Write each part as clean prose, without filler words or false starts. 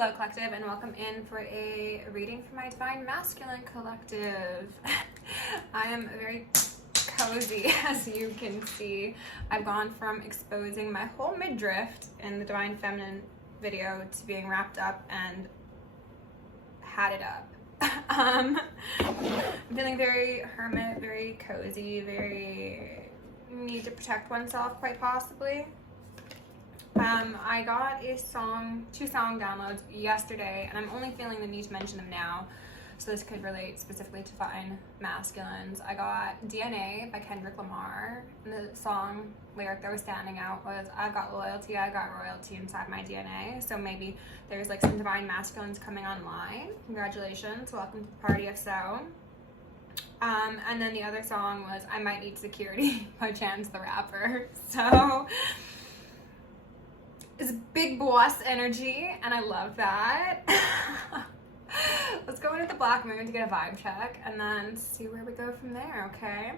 Hello collective, and welcome in for a reading for my Divine Masculine collective. I am very cozy, as you can see. I've gone from exposing my whole midriff in the Divine Feminine video to being wrapped up and had it up. I'm feeling very hermit, very cozy, very need to protect oneself quite possibly. I got two song downloads yesterday, and I'm only feeling the need to mention them now, so this could relate specifically to Divine Masculines. I got DNA by Kendrick Lamar, and the song lyric that was standing out was, I've got loyalty, I got royalty inside my DNA. So maybe there's like some Divine Masculines coming online. Congratulations, welcome to the party if so. And then the other song was I Might Need Security by Chance the Rapper. So it's big boss energy, and I love that. Let's go into the Black Moon to get a vibe check, and then see where we go from there, okay?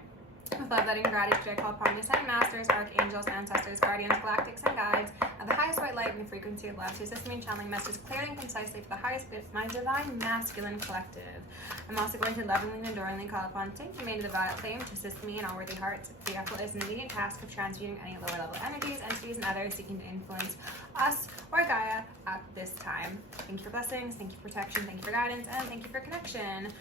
With love, letting gratitude, I call upon your ascended masters, archangels, ancestors, guardians, galactics, and guides of the highest white light and the frequency of love to assist me in channeling messages clearly and concisely for the highest good of my Divine Masculine collective. I'm also going to lovingly and adoringly call upon Saint Germain of the Violet Flame to assist me in all worthy hearts. The effortless and immediate task of transmuting any lower level energies, entities, and others seeking to influence us or Gaia at this time. Thank you for blessings, thank you for protection, thank you for guidance, and thank you for connection.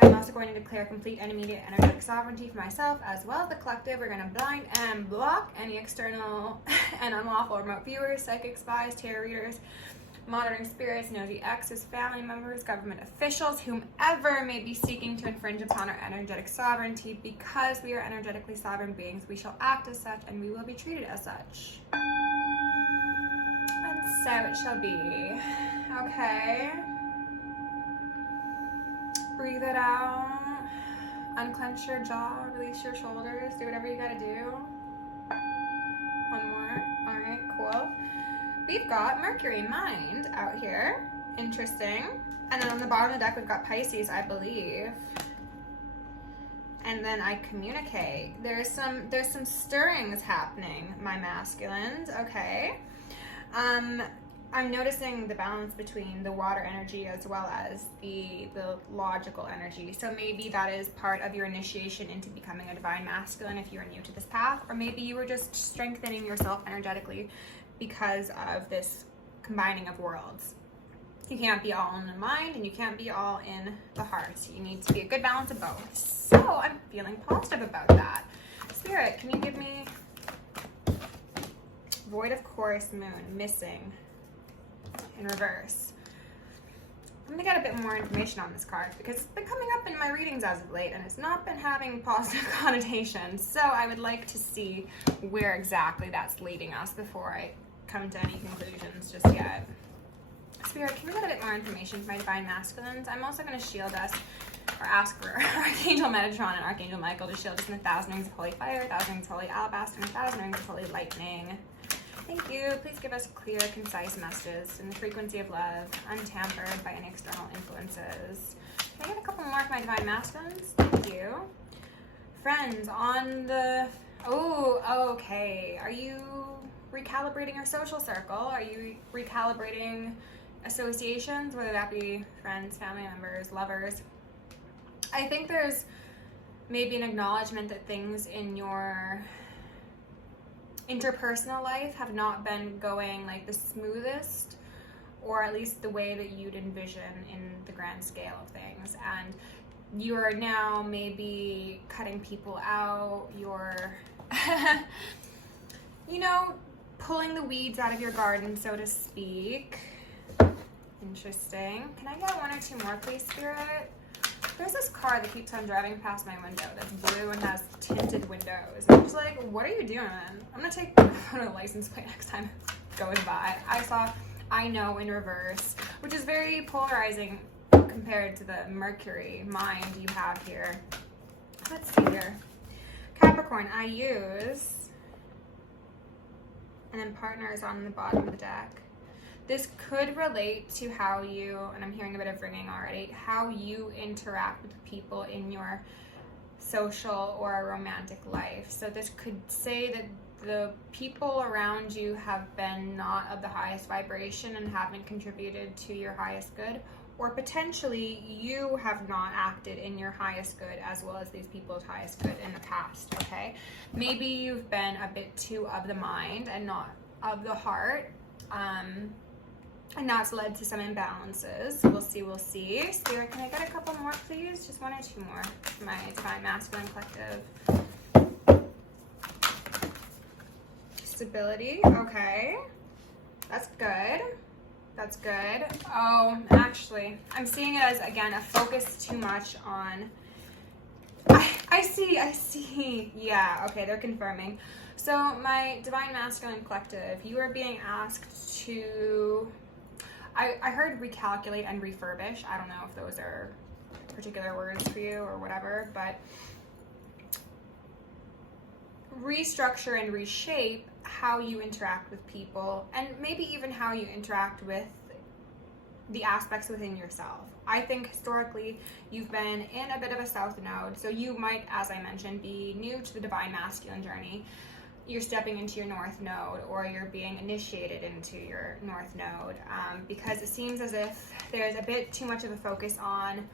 I'm also going to declare complete and immediate energetic sovereignty for myself as well as the collective. We're going to blind and block any external and unlawful remote viewers, psychic spies, tarot readers, monitoring spirits, nosy exes, family members, government officials, whomever may be seeking to infringe upon our energetic sovereignty. Because we are energetically sovereign beings, we shall act as such and we will be treated as such. And so it shall be. Okay. Breathe it out, unclench your jaw, release your shoulders, do whatever you gotta do. One more, all right, cool. We've got Mercury, mind, out here, interesting. And then on the bottom of the deck, we've got Pisces, I believe. And then I communicate. There's some stirrings happening, my masculines, okay. I'm noticing the balance between the water energy as well as the logical energy. So maybe that is part of your initiation into becoming a Divine Masculine if you're new to this path, or maybe you were just strengthening yourself energetically because of this combining of worlds. You can't be all in the mind and you can't be all in the heart. You need to be a good balance of both. So I'm feeling positive about that. Spirit, can you give me Void of Course, Moon, missing, in reverse? I'm gonna get a bit more information on this card because it's been coming up in my readings as of late and it's not been having positive connotations. So I would like to see where exactly that's leading us before I come to any conclusions just yet. Spirit, can we get a bit more information for my Divine Masculines? I'm also going to shield us, or ask for Archangel Metatron and Archangel Michael to shield us in 1,000 rings of holy fire, 1,000 rings of holy alabaster, and 1,000 rings of holy lightning. Thank you. Please give us clear, concise messages in the frequency of love, untampered by any external influences. Can I get a couple more of my Divine Masculines? Thank you. Friends, on the... Oh, okay. Are you recalibrating your social circle? Are you recalibrating associations, whether that be friends, family members, lovers? I think there's maybe an acknowledgement that things in your interpersonal life have not been going like the smoothest, or at least the way that you'd envision in the grand scale of things, and you're now maybe cutting people out, you're you know, pulling the weeds out of your garden, so to speak. Interesting. Can I get one or two more, please, Spirit? There's this car that keeps on driving past my window that's blue and has tinted windows. I'm just like, what are you doing? I'm gonna take a photo license plate next time it goes by. I saw I know in reverse, which is very polarizing compared to the Mercury mind you have here. Let's see here. Capricorn, I use, and then partners on the bottom of the deck. This could relate to how you, and I'm hearing a bit of ringing already, how you interact with people in your social or romantic life. So this could say that the people around you have been not of the highest vibration and haven't contributed to your highest good, or potentially you have not acted in your highest good as well as these people's highest good in the past, okay? Maybe you've been a bit too of the mind and not of the heart, and that's led to some imbalances. We'll see. Spirit, can I get a couple more, please? Just one or two more for my Divine Masculine Collective. Stability, okay. That's good. That's good. Oh, actually, I'm seeing it as, again, a focus too much on... I see. Yeah, okay, they're confirming. So my Divine Masculine Collective, you are being asked to... I heard recalculate and refurbish. I don't know if those are particular words for you or whatever, but restructure and reshape how you interact with people, and maybe even how you interact with the aspects within yourself. I think historically you've been in a bit of a south node, so you might, as I mentioned, be new to the Divine Masculine journey. You're stepping into your north node, or you're being initiated into your north node, because it seems as if there's a bit too much of a focus on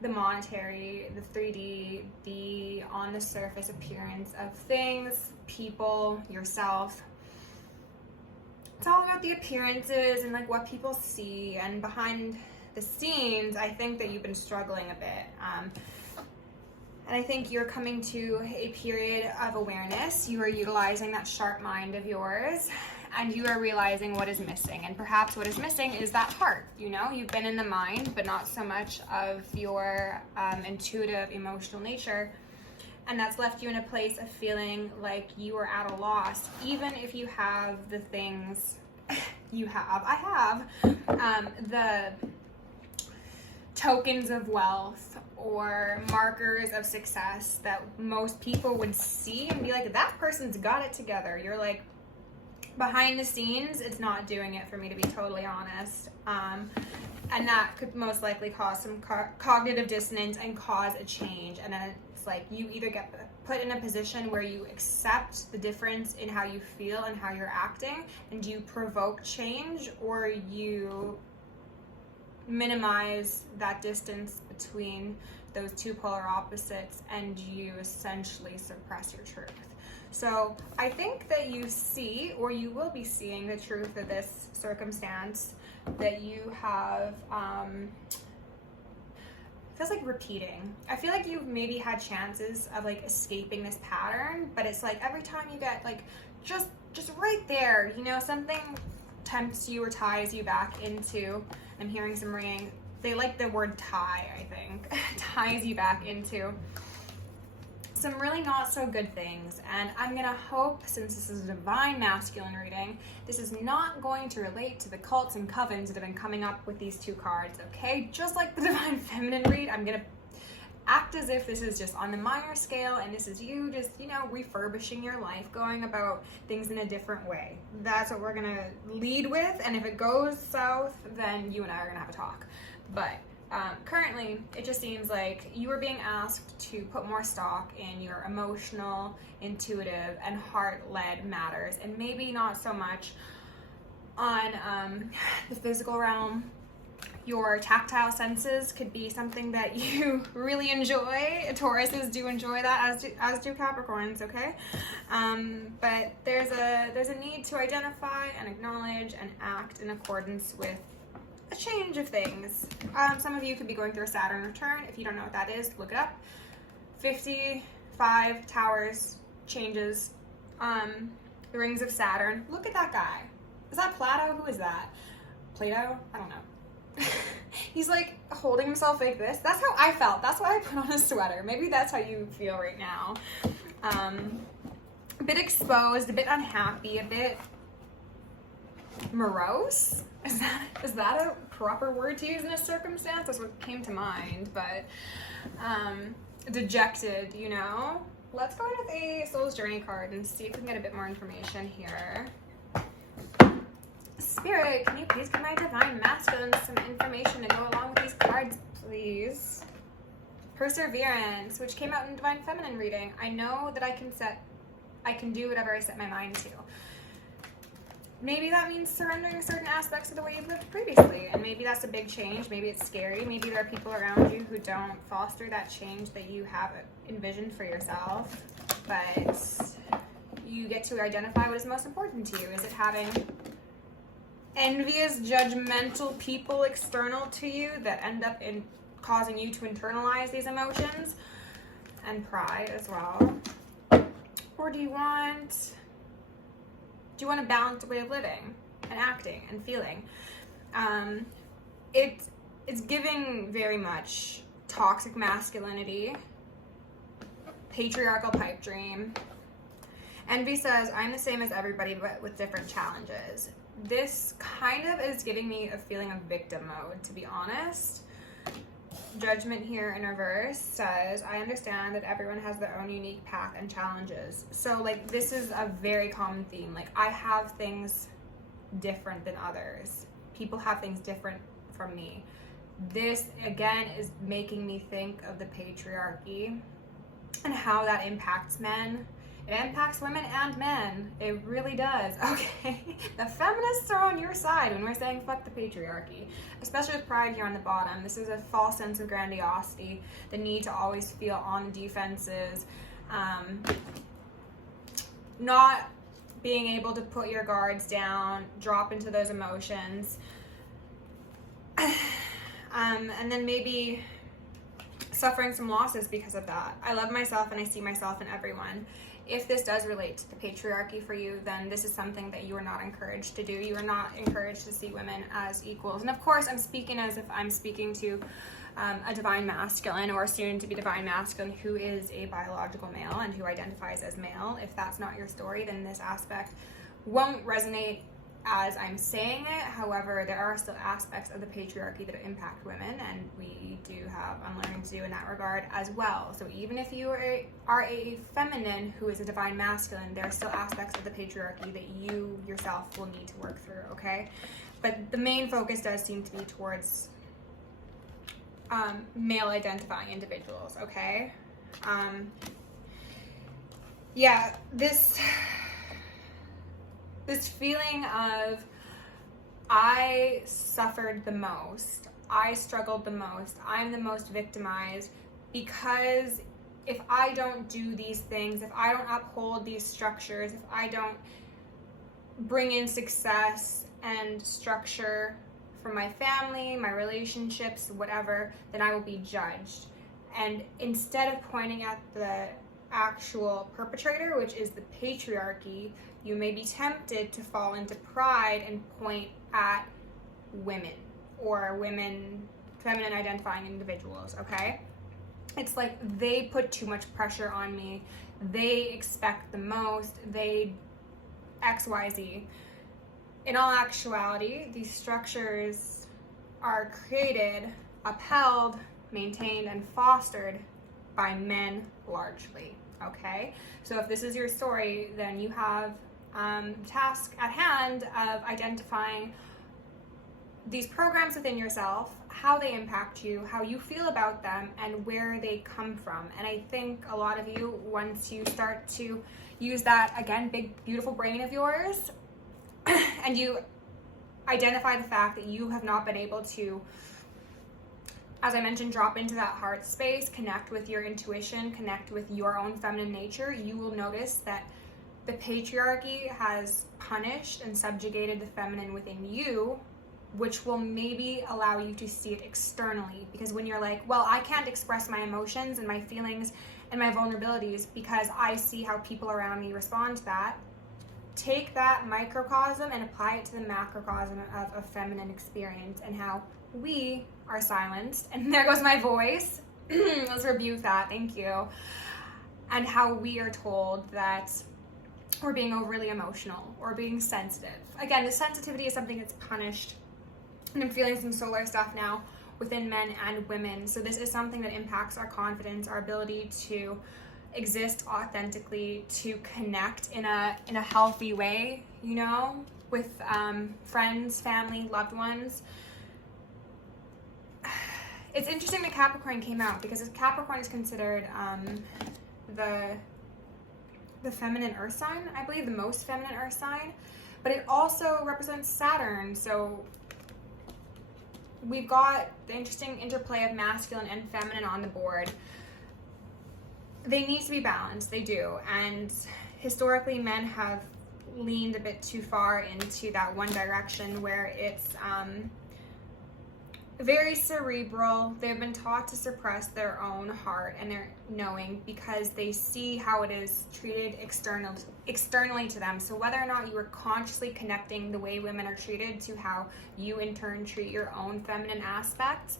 the monetary, the 3D, the on the surface appearance of things, people, yourself. It's all about the appearances and like what people see, and behind the scenes, I think that you've been struggling a bit. And I think you're coming to a period of awareness. You are utilizing that sharp mind of yours, and you are realizing what is missing. And perhaps what is missing is that heart. You know, you've been in the mind, but not so much of your intuitive, emotional nature. And that's left you in a place of feeling like you are at a loss, even if you have the things you have. I have the tokens of wealth or markers of success that most people would see and be like, that person's got it together. You're like, behind the scenes, it's not doing it, for me to be totally honest. And that could most likely cause some cognitive dissonance and cause a change. And then it's like you either get put in a position where you accept the difference in how you feel and how you're acting, and you provoke change, or you minimize that distance between those two polar opposites and you essentially suppress your truth. So I think that you see, or you will be seeing, the truth of this circumstance that you have, feels like repeating. I feel like you've maybe had chances of like escaping this pattern, but it's like every time you get like just right there, you know, something tempts you or ties you back into, I'm hearing some ringing, they like the word tie, I think, ties you back into some really not so good things. And I'm gonna hope, since this is a Divine Masculine reading, this is not going to relate to the cults and covens that have been coming up with these two cards, okay? Just like the Divine Feminine read, I'm gonna act as if this is just on the minor scale, and this is you just, you know, refurbishing your life, going about things in a different way. That's what we're gonna lead with, and if it goes south, then you and I are gonna have a talk. But currently, it just seems like you are being asked to put more stock in your emotional, intuitive, and heart-led matters, and maybe not so much on the physical realm. Your tactile senses could be something that you really enjoy. Tauruses do enjoy that, as do Capricorns, okay? But there's a need to identify and acknowledge and act in accordance with a change of things. Some of you could be going through a Saturn return. If you don't know what that is, look it up. 55 towers, changes, the rings of Saturn. Look at that guy. Is that Plato? Who is that? Plato? I don't know. He's like holding himself like this. That's how I felt. That's why I put on a sweater. Maybe that's how you feel right now. A bit exposed, a bit unhappy, a bit morose. Is that a proper word to use in a circumstance? That's what came to mind. But dejected, you know. Let's go in with a Soul's Journey card and see if we can get a bit more information here. Spirit, can you please give my Divine Masculine some information to go along with these cards, please? Perseverance, which came out in Divine Feminine reading. I know that I can set I can do whatever I set my mind to. Maybe that means surrendering certain aspects of the way you've lived previously, and maybe that's a big change. Maybe it's scary. Maybe there are people around you who don't foster that change that you have envisioned for yourself, but you get to identify what is most important to you. Is it having envious, judgmental people external to you that end up in causing you to internalize these emotions and pride as well? Or do you want a balanced way of living and acting and feeling? It's giving very much toxic masculinity, patriarchal pipe dream. Envy says, I'm the same as everybody, but with different challenges. This kind of is giving me a feeling of victim mode, to be honest. Judgment here in reverse says, I understand that everyone has their own unique path and challenges. So like, this is a very common theme. Like, I have things different than others. People have things different from me. This again is making me think of the patriarchy and how that impacts men. It impacts women and men. It really does. Okay. The feminists are on your side when we're saying fuck the patriarchy, especially with pride here on the bottom. This is a false sense of grandiosity, the need to always feel on defenses, not being able to put your guards down, drop into those emotions, and then maybe suffering some losses because of that. I love myself and I see myself in everyone. If this does relate to the patriarchy for you, then this is something that you are not encouraged to do. You are not encouraged to see women as equals. And of course, I'm speaking as if I'm speaking to a divine masculine or a soon-to-be divine masculine who is a biological male and who identifies as male. If that's not your story, then this aspect won't resonate as I'm saying it. However, there are still aspects of the patriarchy that impact women, and we do have unlearning to do in that regard as well. So even if you are a feminine who is a divine masculine, there are still aspects of the patriarchy that you yourself will need to work through, okay? But the main focus does seem to be towards male identifying individuals, okay? Yeah, this feeling of I suffered the most, I struggled the most, I'm the most victimized, because if I don't do these things, if I don't uphold these structures, if I don't bring in success and structure for my family, my relationships, whatever, then I will be judged. And instead of pointing at the actual perpetrator, which is the patriarchy, you may be tempted to fall into pride and point at women or women, feminine identifying individuals, okay? It's like they put too much pressure on me, they expect the most, they XYZ. In all actuality, these structures are created, upheld, maintained, and fostered by men largely, okay? So if this is your story, then you have task at hand of identifying these programs within yourself, how they impact you, how you feel about them, and where they come from. And I think a lot of you, once you start to use that, again, big, beautiful brain of yours, and you identify the fact that you have not been able to, as I mentioned, drop into that heart space, connect with your intuition, connect with your own feminine nature, you will notice that the patriarchy has punished and subjugated the feminine within you, which will maybe allow you to see it externally. Because when you're like, well, I can't express my emotions and my feelings and my vulnerabilities because I see how people around me respond to that, take that microcosm and apply it to the macrocosm of a feminine experience and how we are silenced. And there goes my voice. Let's rebuke that. Thank you. And how we are told that we're being overly emotional or being sensitive. Again, the sensitivity is something that's punished. And I'm feeling some solar stuff now within men and women. So this is something that impacts our confidence, our ability to exist authentically, to connect in a healthy way, you know, with friends, family, loved ones. It's interesting that Capricorn came out because Capricorn is considered the the feminine earth sign, I believe, the most feminine earth sign, but it also represents Saturn. So we've got the interesting interplay of masculine and feminine on the board. They need to be balanced, they do. And historically, men have leaned a bit too far into that one direction where it's very cerebral. They've been taught to suppress their own heart and their knowing because they see how it is treated externally to them. So whether or not you are consciously connecting the way women are treated to how you in turn treat your own feminine aspects.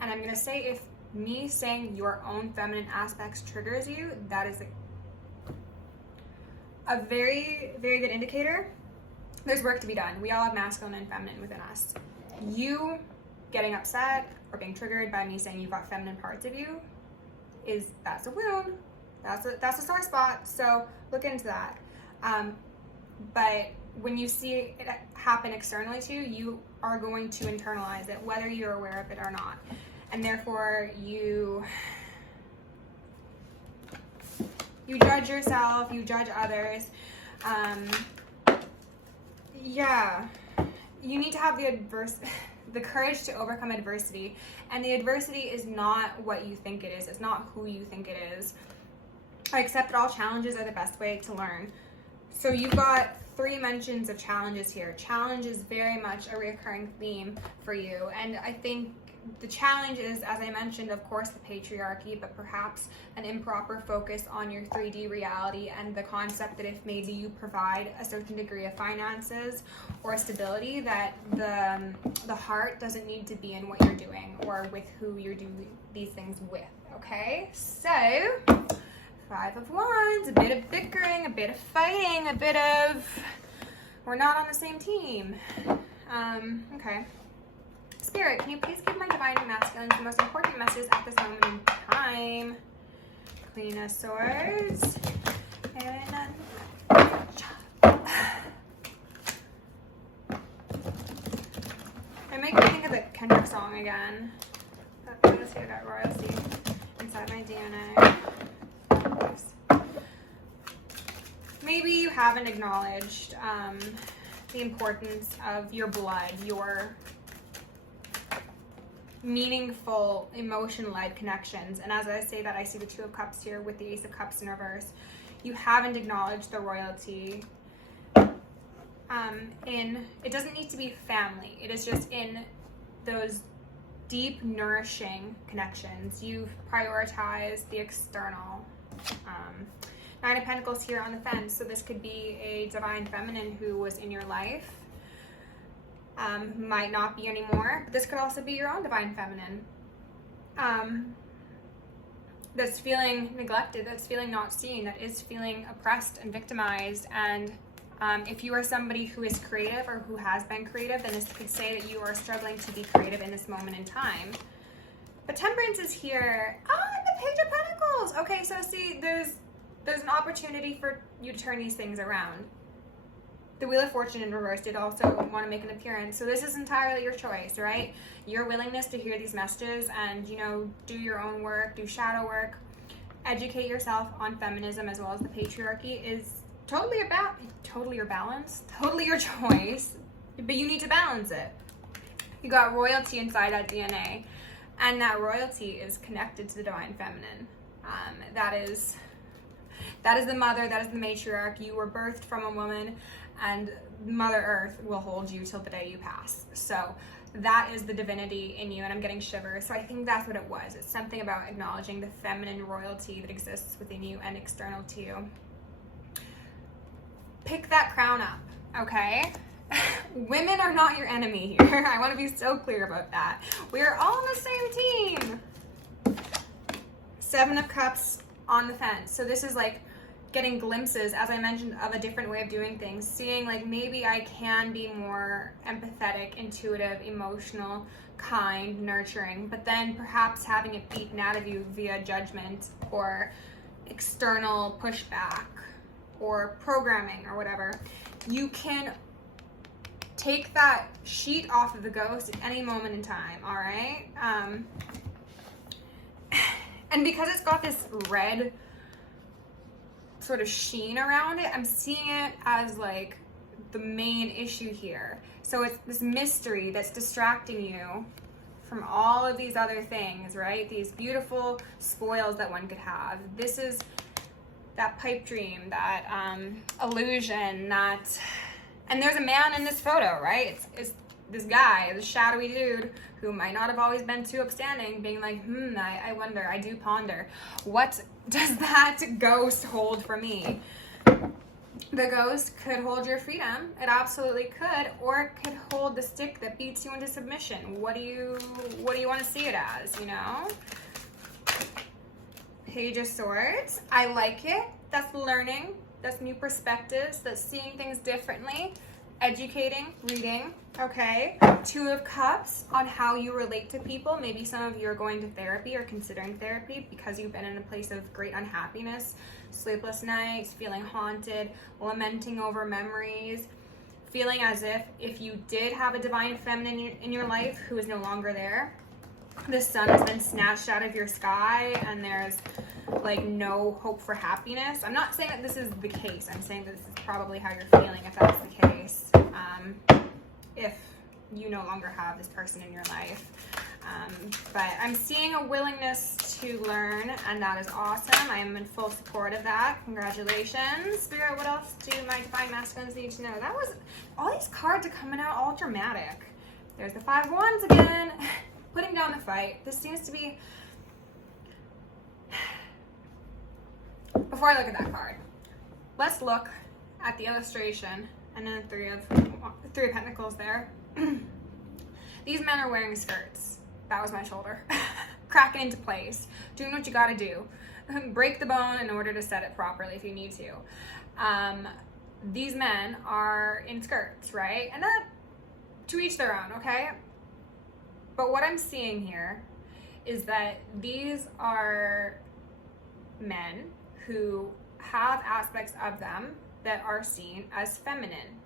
And I'm gonna say, if me saying your own feminine aspects triggers you, that is a very, very good indicator. There's work to be done. We all have masculine and feminine within us. You getting upset or being triggered by me saying you've got feminine parts of you, that's a wound. That's a sore spot. So look into that. But when you see it happen externally to you, you are going to internalize it, whether you're aware of it or not. And therefore you judge yourself, you judge others. Yeah, you need to have the courage to overcome adversity. And the adversity is not what you think it is. It's not who you think it is. I accept that all challenges are the best way to learn. So you've got 3 mentions of challenges here. Challenge is very much a recurring theme for you. And I think the challenge is, as I mentioned, of course, the patriarchy, but perhaps an improper focus on your 3D reality and the concept that if maybe you provide a certain degree of finances or stability, that the heart doesn't need to be in what you're doing or with who you're doing these things with, okay? So, 5 of Wands, a bit of bickering, a bit of fighting, a bit of we're not on the same team. Okay. Spirit, can you please give my divine masculines the most important messages at this moment in time? Queen of Swords. And it makes me think of the Kendrick song again. Let's see, I got royalty inside my DNA. Maybe you haven't acknowledged the importance of your blood, your meaningful emotion-led connections. And as I say that, I see the 2 of Cups here with the Ace of Cups in reverse. You haven't acknowledged the royalty it doesn't need to be family. It is just in those deep, nourishing connections. You've prioritized the external. 9 of Pentacles here on the fence. So this could be a divine feminine who was in your life. Might not be anymore, but this could also be your own divine feminine that's feeling neglected, that's feeling not seen, that is feeling oppressed and victimized. And if you are somebody who is creative or who has been creative, then this could say that you are struggling to be creative in this moment in time. But Temperance is here. And the Page of Pentacles. Okay, so see, there's an opportunity for you to turn these things around. The Wheel of Fortune in reverse did also want to make an appearance. So this is entirely your choice, right? Your willingness to hear these messages and, do your own work, do shadow work, educate yourself on feminism as well as the patriarchy is totally your balance, totally your choice, but you need to balance it. You got royalty inside that DNA, and that royalty is connected to the divine feminine. That is the mother, that is the matriarch. You were birthed from a woman, and Mother Earth will hold you till the day you pass. So that is the divinity in you, and I'm getting shivers. So I think that's what it was. It's something about acknowledging the feminine royalty that exists within you and external to you. Pick that crown up, okay? Women are not your enemy here. I want to be so clear about that. We are all on the same team. 7 of Cups on the fence. So this is like getting glimpses, as I mentioned, of a different way of doing things, seeing like maybe I can be more empathetic, intuitive, emotional, kind, nurturing, but then perhaps having it beaten out of you via judgment or external pushback or programming or whatever. You can take that sheet off of the ghost at any moment in time, all right? And because it's got this red sort of sheen around it, I'm seeing it as like the main issue here. So it's this mystery that's distracting you from all of these other things, right? These beautiful spoils that one could have. This is that pipe dream, that illusion, that, and there's a man in this photo, right? It's this guy, this shadowy dude who might not have always been too upstanding, being like, I wonder, I do ponder. What does that ghost hold for me? The ghost could hold your freedom. It absolutely could, or it could hold the stick that beats you into submission. What do you want to see it as, you know? Page of Swords. I like it. That's learning. That's new perspectives. That's seeing things differently. Educating, reading. Okay. Two of Cups on how you relate to people. Maybe some of you are going to therapy or considering therapy because you've been in a place of great unhappiness, sleepless nights, feeling haunted, lamenting over memories, feeling as if you did have a divine feminine in your life who is no longer there. The sun has been snatched out of your sky and there's like no hope for happiness. I'm not saying that this is the case. I'm saying that this is probably how you're feeling if that's the case. If you no longer have this person in your life. But I'm seeing a willingness to learn, and that is awesome. I am in full support of that. Congratulations. Spirit, what else do my divine masculines need to know? That was, all these cards are coming out all dramatic. There's the Five of Wands again. Putting down the fight. This seems to be, before I look at that card, let's look at the illustration and then Three of Pentacles there. These men are wearing skirts. That was my shoulder. Cracking into place. Doing what you gotta do. Break the bone in order to set it properly if you need to. These men are in skirts, right? And that, to each their own, okay? But what I'm seeing here is that these are men who have aspects of them that are seen as feminine.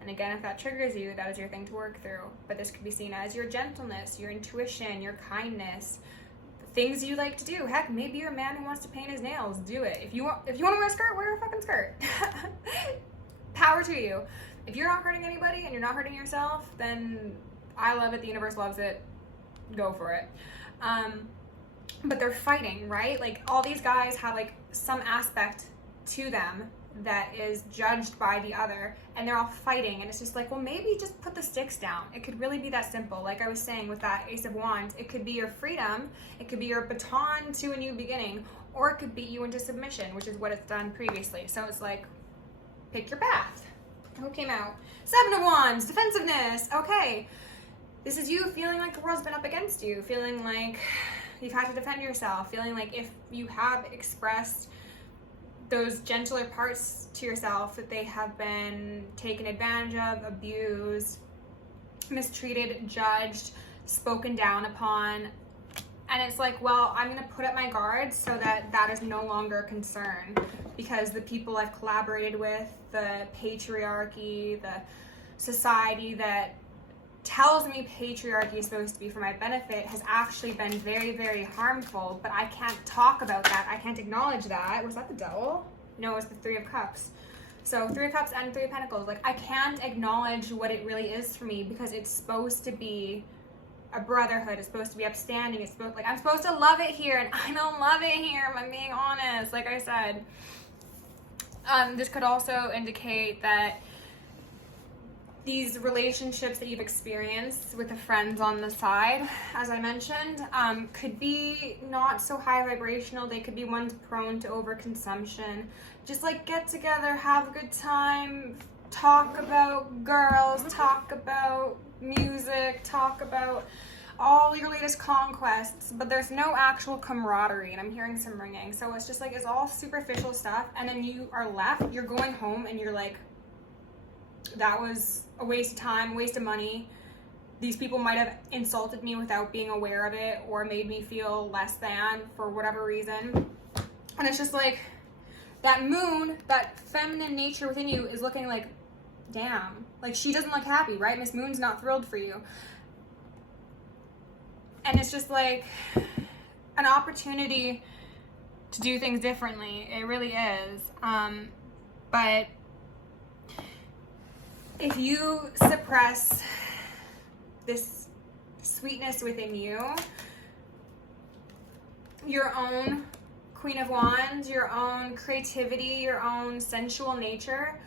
And again, if that triggers you, that is your thing to work through. But this could be seen as your gentleness, your intuition, your kindness, things you like to do. Heck, maybe you're a man who wants to paint his nails. Do it. If you want to wear a skirt, wear a fucking skirt. Power to you. If you're not hurting anybody and you're not hurting yourself, then I love it. The universe loves it. Go for it. But they're fighting, right? Like all these guys have like some aspect to them that is judged by the other, and they're all fighting, and it's just like, well, maybe just put the sticks down. It could really be that simple. Like I was saying with that Ace of Wands, it could be your freedom, it could be your baton to a new beginning, or it could beat you into submission, which is what it's done previously. So it's like, pick your path. Who came out? Seven of Wands, defensiveness. Okay, this is you feeling like the world's been up against you, feeling like you've had to defend yourself, feeling like if you have expressed those gentler parts to yourself, that they have been taken advantage of, abused, mistreated, judged, spoken down upon. And it's like, well, I'm gonna put up my guard so that that is no longer a concern, because the people I've collaborated with, the patriarchy, the society that tells me patriarchy is supposed to be for my benefit has actually been very, very harmful, but I can't talk about that. I can't acknowledge that. Was that the Devil? No, it was the Three of Cups. So Three of Cups and Three of Pentacles. Like, I can't acknowledge what it really is for me because it's supposed to be a brotherhood. It's supposed to be upstanding. It's supposed, like, I'm supposed to love it here, and I don't love it here, if I'm being honest, like I said. This could also indicate that these relationships that you've experienced with the friends on the side, as I mentioned, could be not so high vibrational. They could be ones prone to overconsumption. Just like get together, have a good time, talk about girls, talk about music, talk about all your latest conquests, but there's no actual camaraderie, and I'm hearing some ringing. So it's just like, it's all superficial stuff, and then you are left, you're going home, and you're like, that was a waste of time, waste of money. These people might have insulted me without being aware of it, or made me feel less than for whatever reason. And it's just like, that moon, that feminine nature within you is looking like, damn, like she doesn't look happy, right? Miss Moon's not thrilled for you. And it's just like an opportunity to do things differently. It really is. But if you suppress this sweetness within you, your own Queen of Wands, your own creativity, your own sensual nature,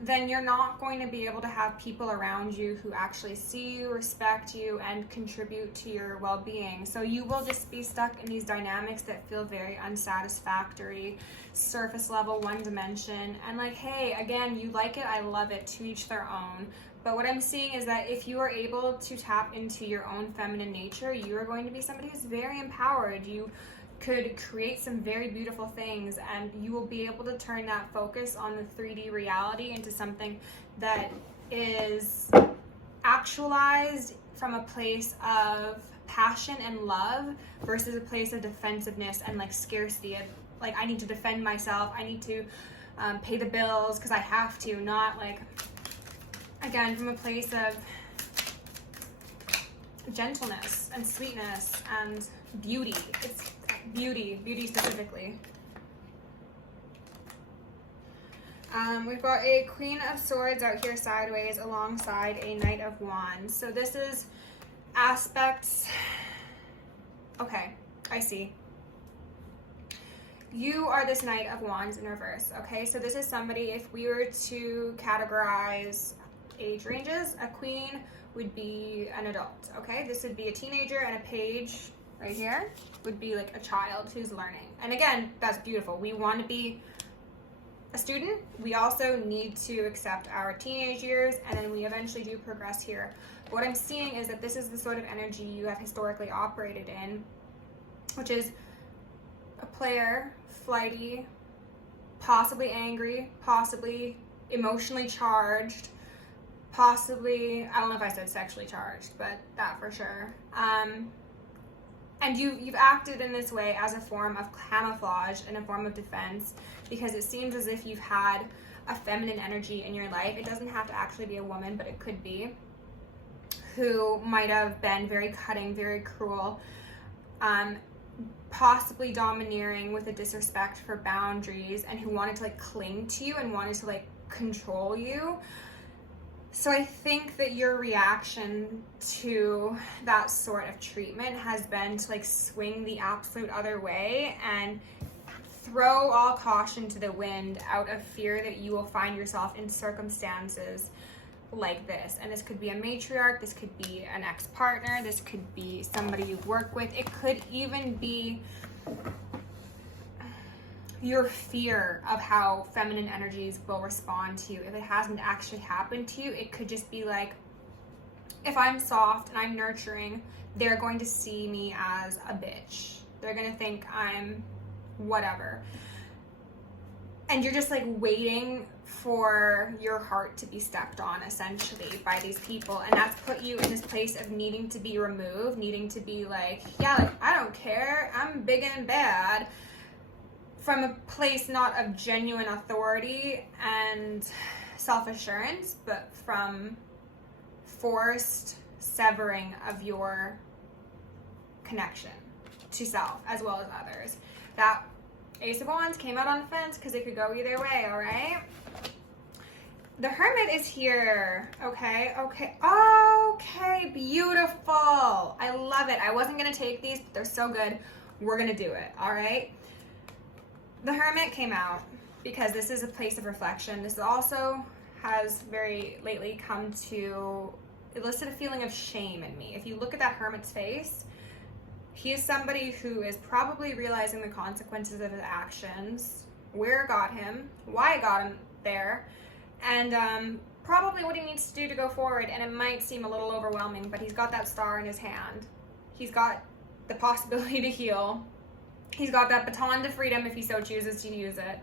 then you're not going to be able to have people around you who actually see you, respect you, and contribute to your well-being. So you will just be stuck in these dynamics that feel very unsatisfactory, surface level, one dimension. And like, hey, again, you like it, I love it, to each their own. But what I'm seeing is that if you are able to tap into your own feminine nature, you are going to be somebody who's very empowered. You could create some very beautiful things, and you will be able to turn that focus on the 3D reality into something that is actualized from a place of passion and love versus a place of defensiveness and like scarcity. Like, I need to defend myself, I need to pay the bills because I have to, not like, again, from a place of gentleness and sweetness and beauty. It's beauty specifically. We've got a Queen of Swords out here sideways alongside a Knight of Wands. So this is aspects. Okay, I see. You are this Knight of Wands in reverse, okay? So this is somebody, if we were to categorize age ranges, a queen would be an adult, okay? This would be a teenager, and a page right here would be like a child who's learning. And again, that's beautiful. We want to be a student. We also need to accept our teenage years, and then we eventually do progress here. What I'm seeing is that this is the sort of energy you have historically operated in, which is a player, flighty, possibly angry, possibly emotionally charged, possibly, I don't know if I said sexually charged, but that for sure. And you've acted in this way as a form of camouflage and a form of defense, because it seems as if you've had a feminine energy in your life. It doesn't have to actually be a woman, but it could be, who might have been very cutting, very cruel, possibly domineering with a disrespect for boundaries, and who wanted to like cling to you and wanted to like control you. So I think that your reaction to that sort of treatment has been to like swing the absolute other way and throw all caution to the wind out of fear that you will find yourself in circumstances like this. And this could be a matriarch, this could be an ex-partner, this could be somebody you've worked with, it could even be your fear of how feminine energies will respond to you. If it hasn't actually happened to you, it could just be like, if I'm soft and I'm nurturing, they're going to see me as a bitch. They're going to think I'm whatever. And you're just like waiting for your heart to be stepped on, essentially, by these people. And that's put you in this place of needing to be removed, needing to be like, yeah, like, I don't care, I'm big and bad, from a place not of genuine authority and self-assurance, but from forced severing of your connection to self as well as others. That Ace of Wands came out on the fence because it could go either way, all right? The Hermit is here, okay, beautiful. I love it. I wasn't gonna take these, but they're so good. We're gonna do it, all right? The Hermit came out because this is a place of reflection. This also has very lately come to elicit a feeling of shame in me. If you look at that Hermit's face, he is somebody who is probably realizing the consequences of his actions, where it got him, why it got him there, and probably what he needs to do to go forward. And it might seem a little overwhelming, but he's got that star in his hand. He's got the possibility to heal. He's got that baton to freedom if he so chooses to use it.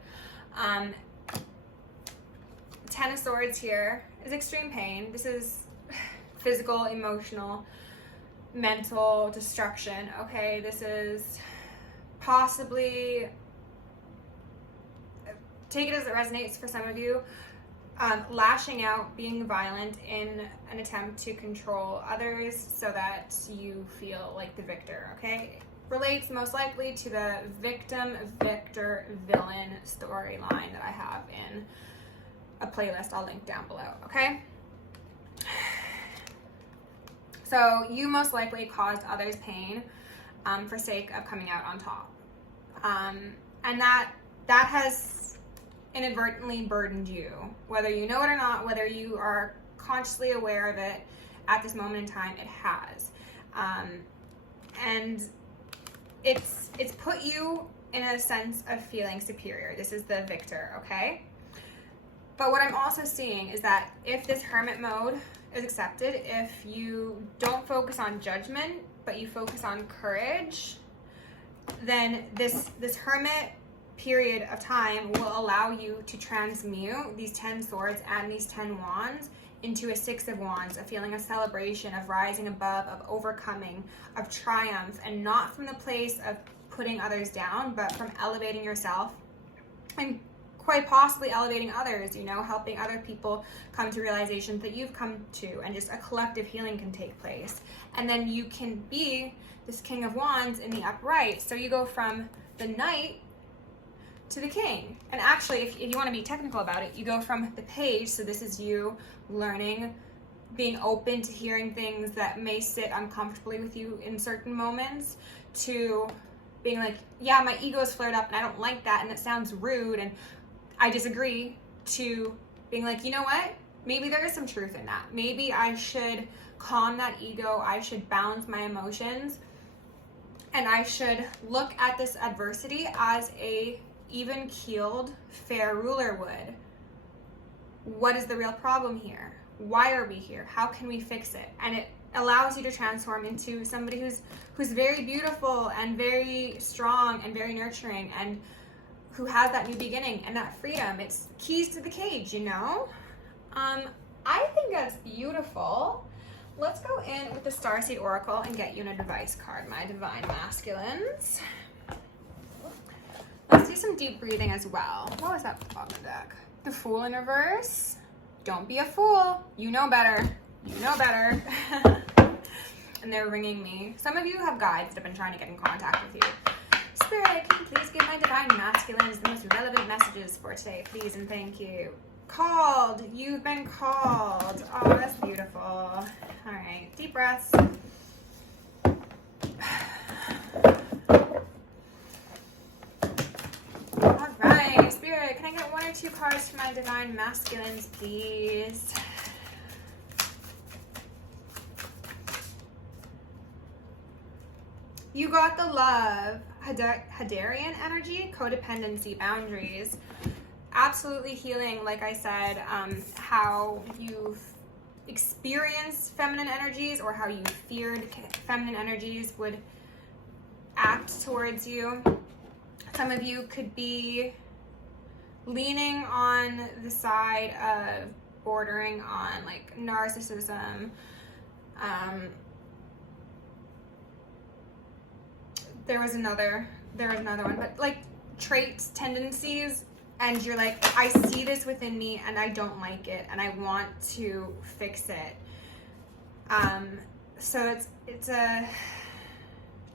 Ten of Swords here is extreme pain. This is physical, emotional, mental destruction, okay? This is possibly, take it as it resonates for some of you, lashing out, being violent in an attempt to control others so that you feel like the victor, okay? Relates most likely to the victim, victor, villain storyline that I have in a playlist I'll link down below, okay? So you most likely caused others pain for sake of coming out on top. And that has inadvertently burdened you, whether you know it or not, whether you are consciously aware of it at this moment in time, it has. And it's put you in a sense of feeling superior. This is the victor, okay? But what I'm also seeing is that if this hermit mode is accepted, if you don't focus on judgment, but you focus on courage, then this hermit period of time will allow you to transmute these 10 swords and these 10 wands into a 6 of wands, a feeling of celebration, of rising above, of overcoming, of triumph, and not from the place of putting others down, but from elevating yourself and quite possibly elevating others, you know, helping other people come to realizations that you've come to, and just a collective healing can take place. And then you can be this King of Wands in the upright. So you go from the Knight to the King. And actually, if you want to be technical about it, you go from the Page, so this is you learning, being open to hearing things that may sit uncomfortably with you in certain moments, to being like, yeah, my ego's flared up and I don't like that and it sounds rude and I disagree, to being like, you know what? Maybe there is some truth in that. Maybe I should calm that ego. I should balance my emotions. And I should look at this adversity as a even-keeled, fair ruler would. What is the real problem here? Why are we here? How can we fix it? And it allows you to transform into somebody who's very beautiful and very strong and very nurturing, and who has that new beginning and that freedom. It's keys to the cage, you know? I think that's beautiful. Let's go in with the Starseed Oracle and get you an advice card, my divine masculines. Let's do some deep breathing as well. What was that at the bottom of the deck? The Fool in reverse. Don't be a fool. You know better. You know better. And they're ringing me. Some of you have guides that have been trying to get in contact with you. Spirit, can you please give my divine masculines the most relevant messages for today, please and thank you. Called. You've been called. Oh, that's beautiful. All right, deep breaths. All right, Spirit, can I get 1 or 2 cards for my divine masculines, please? You got the Love. Hadarian energy, codependency, boundaries. Absolutely healing, like I said, how you've experienced feminine energies or how you feared feminine energies would act towards you. Some of you could be leaning on the side of bordering on like narcissism. There was another one, but like traits, tendencies, and you're like, I see this within me and I don't like it and I want to fix it. So it's a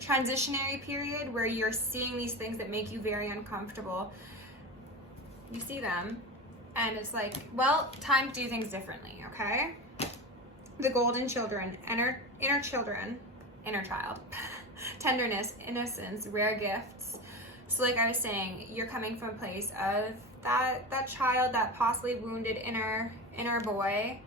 transitionary period where you're seeing these things that make you very uncomfortable. You see them and it's like, well, time to do things differently, okay? The Golden Children, inner child. Tenderness, innocence, rare gifts. So like I was saying, you're coming from a place of that child, that possibly wounded inner boy.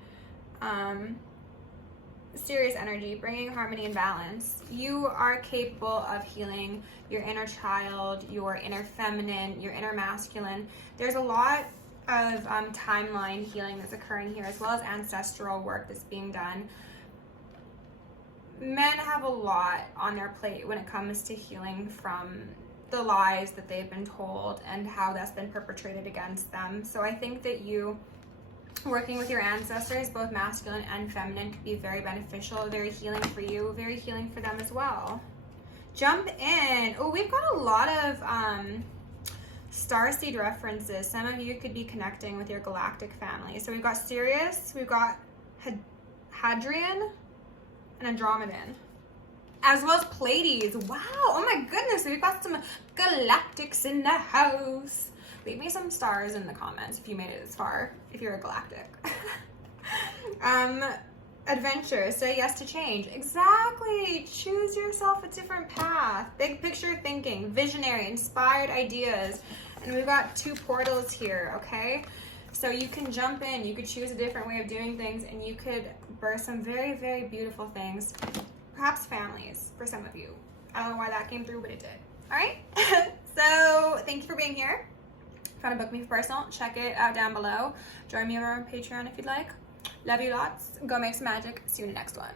Serious energy, bringing harmony and balance. You are capable of healing your inner child, your inner feminine, your inner masculine. There's a lot of timeline healing that's occurring here, as well as ancestral work that's being done. Men have a lot on their plate when it comes to healing from the lies that they've been told and how that's been perpetrated against them. So I think that you working with your ancestors, both masculine and feminine, could be very beneficial, very healing for you, very healing for them as well. Jump in. Oh, we've got a lot of starseed references. Some of you could be connecting with your galactic family. So we've got Sirius, we've got Hadrian, and Andromedan, as well as Pleiades. Wow, oh my goodness, we've got some galactics in the house. Leave me some stars in the comments if you made it this far, if you're a galactic. Adventure, say yes to change. Exactly, choose yourself a different path. Big picture thinking, visionary, inspired ideas. And we've got 2 portals here, okay? So you can jump in, you could choose a different way of doing things, and you could birth some very, very beautiful things. Perhaps families for some of you. I don't know why that came through, but it did. All right? So thank you for being here. If you want to book me for personal, check it out down below. Join me over on Patreon if you'd like. Love you lots. Go make some magic. See you in the next one.